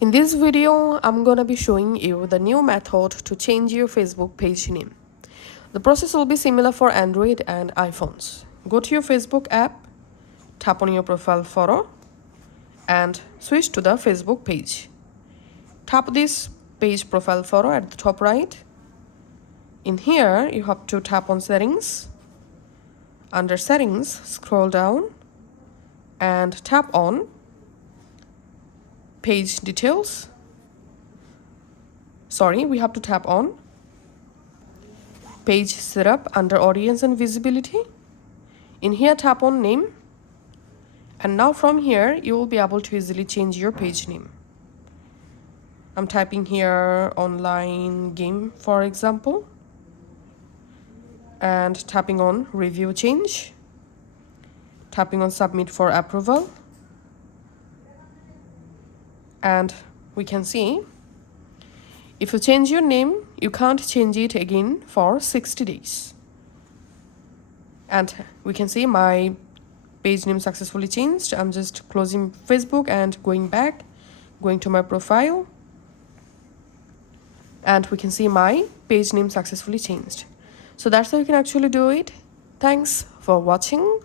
In this video, I'm gonna be showing you the new method to change your Facebook page name. The process will be similar for Android and iPhones. Go to your Facebook app, tap on your profile photo, and switch to the Facebook page. Tap this page profile photo at the top right. In here, you have to tap on Settings. Under Settings, scroll down and tap on Page Details. We have to tap on Page Setup under Audience and Visibility. In here, tap on Name. And now from here, you will be able to easily change your page name. I'm typing here online game, for example, and tapping on Review Change, tapping on Submit for approval, and we can see if you change your name, you can't change it again for 60 days. And we can see my page name successfully changed. I'm just closing Facebook and going back, going to my profile, and we can see my page name successfully changed. So that's how you can actually do it. Thanks for watching.